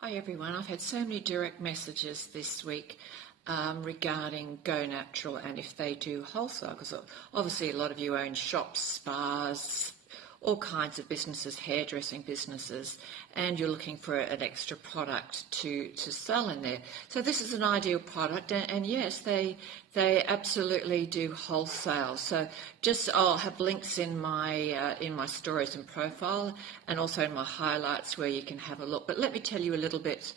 Hi everyone, I've had so many direct messages this week regarding iGoNatural and if they do wholesale, because obviously a lot of you own shops, spas, all kinds of businesses, hairdressing businesses, and you're looking for an extra product to sell in there. So this is an ideal product, and yes, they absolutely do wholesale. So I'll have links in my stories and profile, and also in my highlights where you can have a look. But let me tell you a little bit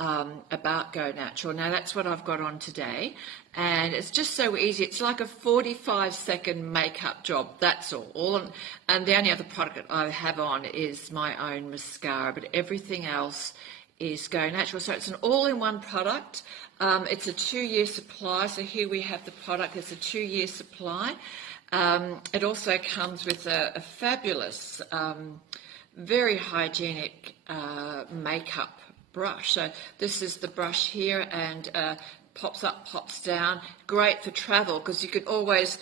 about iGoNatural. Now that's what I've got on today, and it's just so easy. It's like a 45-second makeup job, that's all. And the only other product that I have on is my own mascara, but everything else is iGoNatural. So it's an all-in-one product. It's a 2-year supply, so here we have the product. It's a 2-year supply. It also comes with a fabulous, very hygienic makeup brush. So this is the brush here, and pops up, pops down. Great for travel, because you could always,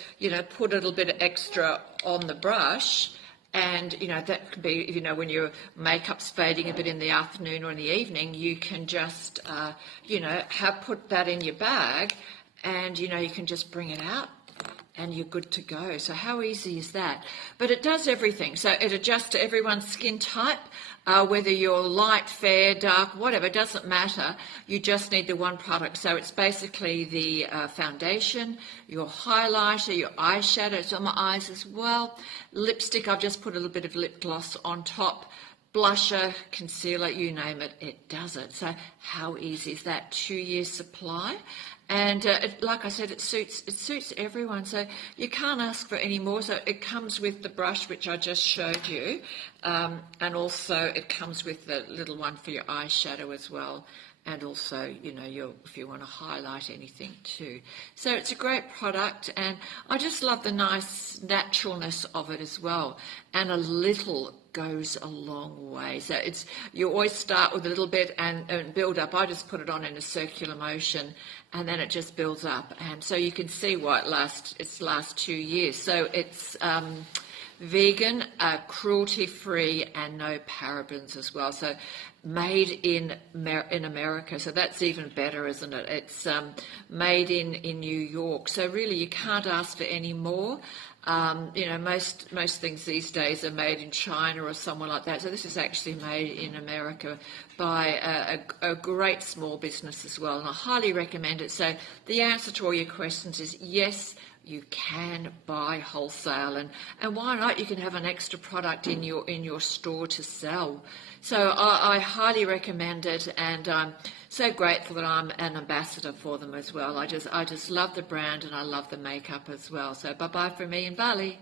put a little bit of extra on the brush, and that could be, when your makeup's fading a bit in the afternoon or in the evening, you can just put that in your bag, and you can just bring it out and you're good to go. So how easy is that? But it does everything. So it adjusts to everyone's skin type, whether you're light, fair, dark, whatever, it doesn't matter. You just need the one product. So it's basically the foundation, your highlighter, your eyeshadow. It's on my eyes as well. Lipstick, I've just put a little bit of lip gloss on top. Blusher, concealer, you name it, it does it. So how easy is that? 2-year supply. And like I said, it suits everyone, so you can't ask for any more. So it comes with the brush, which I just showed you, and also it comes with the little one for your eyeshadow as well, and also, if you want to highlight anything too. So it's a great product, and I just love the nice naturalness of it as well, and a little goes a long way. So you always start with a little bit and build up. I just put it on in a circular motion, and then it just builds up, and so you can see why it lasts 2 years. So it's vegan, cruelty-free, and no parabens as well. So made in America, so that's even better, isn't it? It's made in New York, so really you can't ask for any more. Most things these days are made in China or somewhere like that. So this is actually made in America by a great small business as well, and I highly recommend it. So the answer to all your questions is yes, you can buy wholesale, and why not? You can have an extra product in your store to sell. So I highly recommend it, and I'm so grateful that I'm an ambassador for them as well. I just love the brand, and I love the makeup as well. So bye bye from me in Bali.